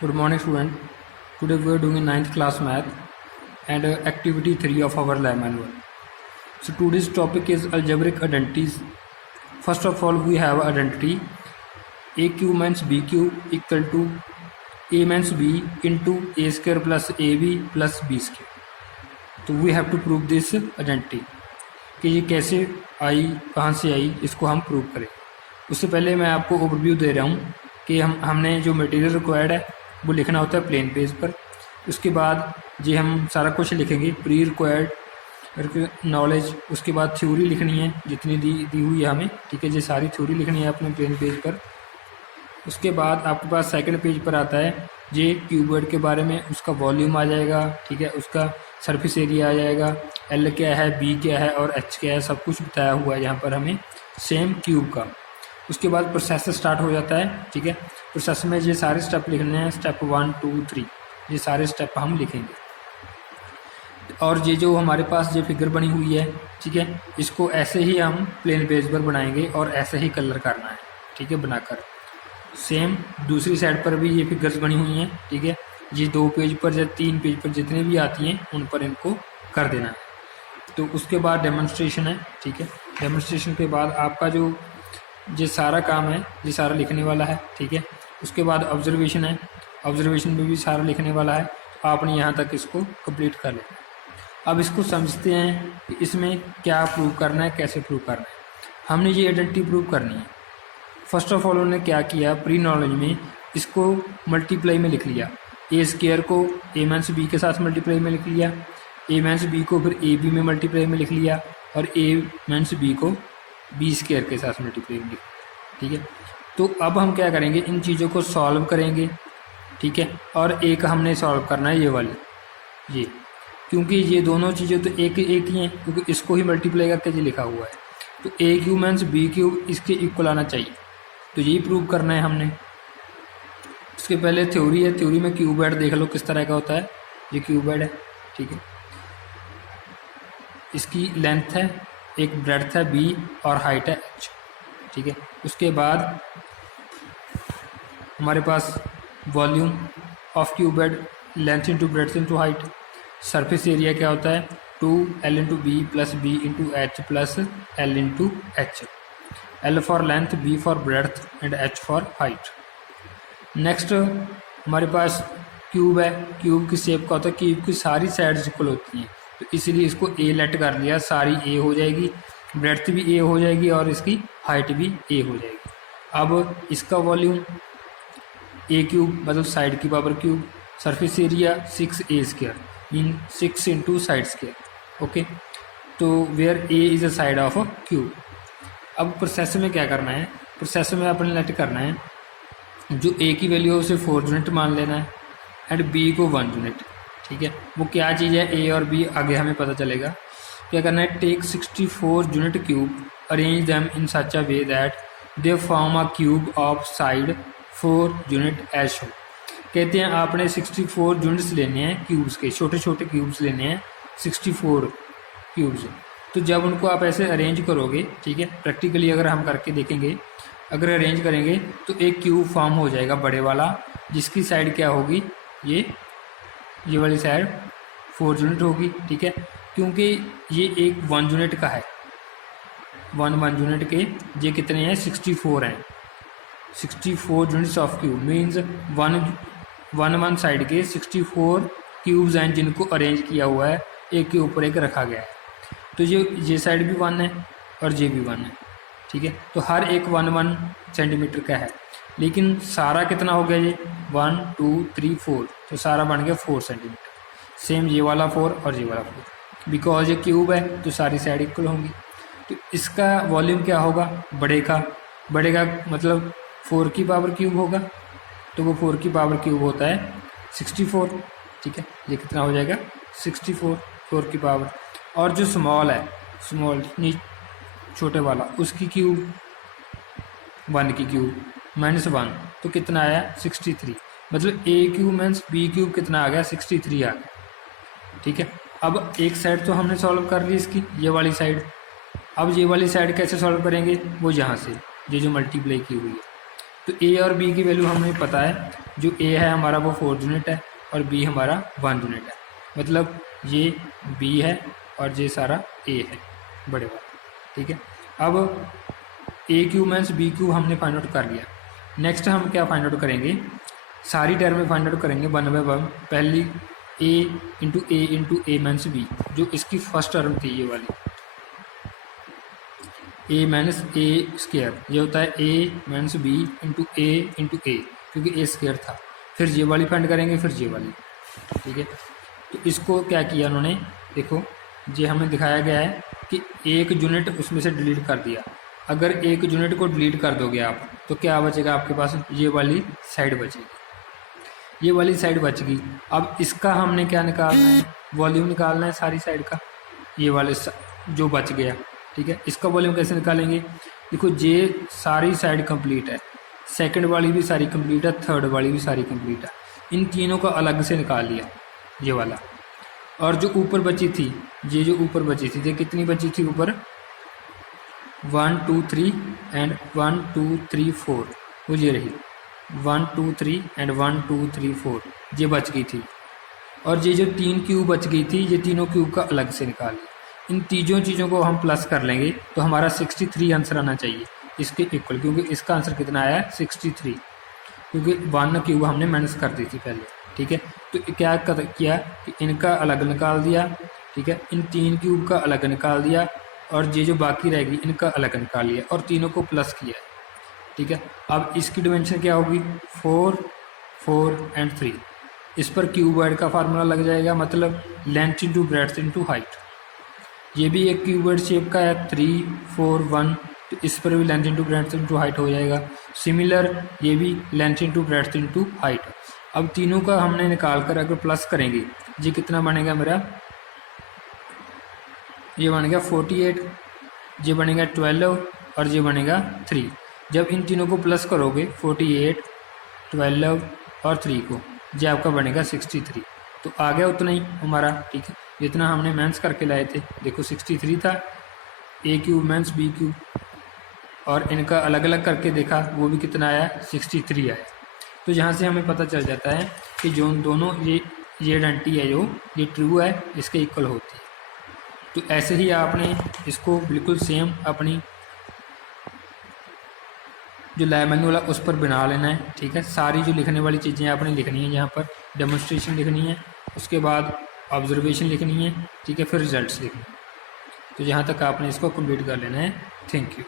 Good morning, student. Today we are doing ninth class math and activity 3 of our lab manual. So today's topic is algebraic identities. First of all, we have identity a cube minus b cube equal to a minus b into a square plus ab plus b square. तो we have to prove this identity कि ये कैसे आई, कहाँ से आई, इसको हम prove करें. उससे पहले मैं आपको ओवरव्यू दे रहा हूँ कि हमने जो मटेरियल रिक्वायर्ड है वो लिखना होता है प्लेन पेज पर. उसके बाद ये हम सारा कुछ लिखेंगे प्री रिक्वायर्ड नॉलेज. उसके बाद थ्योरी लिखनी है जितनी दी हुई है हमें, ठीक है. ये सारी थ्योरी लिखनी है अपने प्लेन पेज पर. उसके बाद आपके पास सेकंड पेज पर आता है ये क्यूबॉइड के बारे में, उसका वॉल्यूम आ जाएगा, ठीक है. उसका सरफेस एरिया आ जाएगा, एल क्या है, बी क्या है और एच क्या है, सब कुछ बताया हुआ है यहाँ पर हमें सेम क्यूब का. उसके बाद प्रोसेस स्टार्ट हो जाता है, ठीक है. प्रोसेस में ये सारे स्टेप लिखने हैं, स्टेप 1 2 3, ये सारे स्टेप हम लिखेंगे. और ये जो हमारे पास ये फिगर बनी हुई है, ठीक है, इसको ऐसे ही हम प्लेन पेज पर बनाएंगे और ऐसे ही कलर करना है, ठीक है, बनाकर. सेम दूसरी साइड पर भी ये फिगर्स बनी हुई हैं, ठीक है. ये 2 पेज पर या 3 पेज पर जितने भी आती हैं उन पर इनको कर देना है. तो उसके बाद डेमोन्स्ट्रेशन है, ठीक है. डेमोन्स्ट्रेशन के बाद आपका जो ये सारा काम है ये सारा लिखने वाला है, ठीक है. उसके बाद ऑब्जर्वेशन है, ऑब्जर्वेशन में भी सारा लिखने वाला है. तो आपने यहाँ तक इसको कंप्लीट कर लेना. अब इसको समझते हैं कि इसमें क्या प्रूव करना है, कैसे प्रूव करना है. हमने ये आइडेंटिटी प्रूव करनी है. फर्स्ट ऑफ ऑल उन्होंने क्या किया, प्री नॉलेज में इसको मल्टीप्लाई में लिख लिया. ए स्क्वायर को ए माइनस बी के साथ मल्टीप्लाई में लिख लिया, ए माइनस बी को फिर ए बी में मल्टीप्लाई में लिख लिया और ए माइनस बी को बी स्क्वायर के साथ मल्टीप्लाई में लिख लिया, ठीक है. तो अब हम क्या करेंगे, इन चीज़ों को सॉल्व करेंगे, ठीक है. और एक हमने सॉल्व करना है ये वाली, ये, क्योंकि ये दोनों चीज़ें तो एक ही हैं, क्योंकि इसको ही मल्टीप्लाई करके ये लिखा हुआ है. तो ए क्यूब माइनस बी क्यूब इसके इक्वल आना चाहिए. तो यही प्रूव करना है हमने. उसके पहले थ्योरी है, थ्योरी में क्यूबॉइड देख लो किस तरह का होता है. ये क्यूबॉइड है, ठीक है. इसकी लेंथ है, एक ब्रेड्थ है बी और हाइट है एच, ठीक है. उसके बाद हमारे पास volume of cuboid, length into breadth into height. Surface area क्या होता है 2l into B plus B into H plus L into H. L for length, B for breadth and H for height. Next हमारे पास cube है. Cube की shape का होता है, क्यूब की सारी साइड्स इक्वल होती हैं, तो इसीलिए इसको A लेट कर लिया. सारी A हो जाएगी, ब्रेड्थ भी A हो जाएगी और इसकी हाइट भी A हो जाएगी. अब इसका वॉल्यूम A क्यूब मतलब साइड की power cube. Surface area 6A square mean 6 into side square, okay. तो where A is a side of a cube. अब प्रोसेस में क्या करना है, प्रोसेस में अपने लेट करना है जो ए की वैल्यू है उसे 4 यूनिट मान लेना है एंड बी को 1 यूनिट, ठीक है. वो क्या चीज़ है ए और बी आगे हमें पता चलेगा. क्या करना है, take 64 unit cube, arrange them in such a way that they form a cube of side 4 unit as show. कहते हैं आपने 64 यूनिट्स लेने हैं क्यूब्स के, छोटे छोटे क्यूब्स लेने हैं 64 क्यूब्स. तो जब उनको आप ऐसे अरेंज करोगे, ठीक है, प्रैक्टिकली अगर हम करके देखेंगे, अगर अरेंज करेंगे तो एक क्यूब फॉर्म हो जाएगा बड़े वाला, जिसकी साइड क्या होगी, ये वाली साइड 4 यूनिट होगी, ठीक है. क्योंकि ये एक 1 यूनिट का है, 1 यूनिट के ये कितने हैं 64 हैं. 64 units of cube means 1 side के 64 क्यूब्स हैं जिनको अरेंज किया हुआ है, एक के ऊपर एक रखा गया है. तो ये साइड भी 1 है और ये भी 1 है, ठीक है. तो हर एक 1 सेंटीमीटर का है, लेकिन सारा कितना हो गया, ये 1 2 3 4, तो सारा बन गया 4 सेंटीमीटर. सेम ये वाला 4 और ये वाला 4, बिकॉज ये क्यूब है तो सारी साइड इक्वल होंगी. तो इसका वॉल्यूम क्या होगा, बड़े का मतलब 4 की पावर क्यूब होगा. तो वो 4 की पावर क्यूब होता है 64, ठीक है. ये कितना हो जाएगा 64, 4 की पावर. और जो स्मॉल है, स्मॉल छोटे वाला, उसकी क्यूब 1 की क्यूब -1, तो कितना आया 63. मतलब ए क्यूब माइनस बी क्यूब कितना आ गया 63 आ गया, ठीक है. अब एक साइड तो हमने सॉल्व कर ली इसकी, ये वाली साइड. अब ये वाली साइड कैसे सॉल्व करेंगे, वो यहाँ से ये जो मल्टीप्लाई की हुई है. तो ए और बी की वैल्यू हमें पता है, जो ए है हमारा वो 4 यूनिट है और बी हमारा 1 यूनिट है, मतलब ये बी है और ये सारा ए है बड़े वाला, ठीक है। अब ए क्यू माइनस बी क्यू हमने फाइंड आउट कर लिया। नेक्स्ट हम क्या फाइंड आउट करेंगे, सारी टर्म में फाइंड आउट करेंगे 1 बाय 1। पहली ए इंटू ए माइनस बी, जो इसकी फर्स्ट टर्म थी ये वाली, ए माइनस ए स्क्वायर, ये होता है ए माइनस बी इंटू ए क्योंकि ए स्क्वायर था। फिर ये वाली फाइंड करेंगे, फिर ये वाली, ठीक है। तो इसको क्या किया उन्होंने, देखो ये हमें दिखाया गया है कि एक यूनिट उसमें से डिलीट कर दिया। अगर एक यूनिट को डिलीट कर दोगे आप तो क्या बचेगा आपके पास, ये वाली साइड बचेगी, ये वाली साइड बच गई। अब इसका हमने क्या निकालना है, वॉल्यूम निकालना है सारी साइड का, ये वाले जो बच गया, ठीक है। इसका वॉल्यूम कैसे निकालेंगे, देखो ये सारी साइड कंप्लीट है, सेकंड वाली भी सारी कंप्लीट है, थर्ड वाली भी सारी कंप्लीट है। इन तीनों का अलग से निकाल लिया ये वाला, और जो ऊपर बची थी, ये जो ऊपर बची थी, ये कितनी बची थी ऊपर, 1 2 3 एंड 1 2 3 4, वो ये रही 1 2 3 एंड 1 2 3 4, ये बच गई थी। और ये जो 3 क्यूब बच गई थी, ये तीनों क्यूब का अलग से निकाल लिया। इन तीनों चीज़ों को हम प्लस कर लेंगे तो हमारा 63 आंसर आना चाहिए इसके इक्वल, क्योंकि इसका आंसर कितना आया है 63, क्योंकि 1 क्यूब हमने माइनस कर दी थी पहले, ठीक है। तो क्या किया कि इनका अलग निकाल दिया, ठीक है, इन 3 क्यूब का अलग निकाल दिया, और ये जो बाकी रहेगी इनका अलग निकाल लिया और तीनों को प्लस किया, ठीक है। अब इसकी डिमेंशन क्या होगी, 4 4 एंड 3। इस पर क्यूबॉइड का फार्मूला लग जाएगा, मतलब length into breadth into height. ये भी एक क्यूबॉइड शेप का है, 3 4 1, तो इस पर भी length into breadth into height हो जाएगा। सिमिलर ये भी length into breadth into height. अब तीनों का हमने निकाल कर अगर प्लस करेंगे, ये कितना बनेगा मेरा, ये बनेगा 48, ये बनेगा 12 और ये बनेगा 3। जब इन तीनों को प्लस करोगे 48 12 और 3 को, ये आपका बनेगा 63। तो आ गया उतना ही हमारा, ठीक है, जितना हमने माइनस करके लाए थे। देखो 63 था, ए क्यूब माइनस बी क्यूब, और इनका अलग अलग करके देखा वो भी कितना आया, 63 आया। तो यहाँ से हमें पता चल जाता है कि जो दोनों ये आइडेंटिटी है, जो ये ट्रू है, इसके इक्वल होती है। तो ऐसे ही आपने इसको बिल्कुल सेम अपनी जो लैब मैनुअल है उस पर बना लेना है, ठीक है। सारी जो लिखने वाली चीज़ें आपने लिखनी है, यहाँ पर डेमोन्स्ट्रेशन लिखनी है, उसके बाद ऑब्जर्वेशन लिखनी है, ठीक है, फिर रिजल्ट्स लिखनी है। तो यहाँ तक आपने इसको कंप्लीट कर लेना है। Thank you.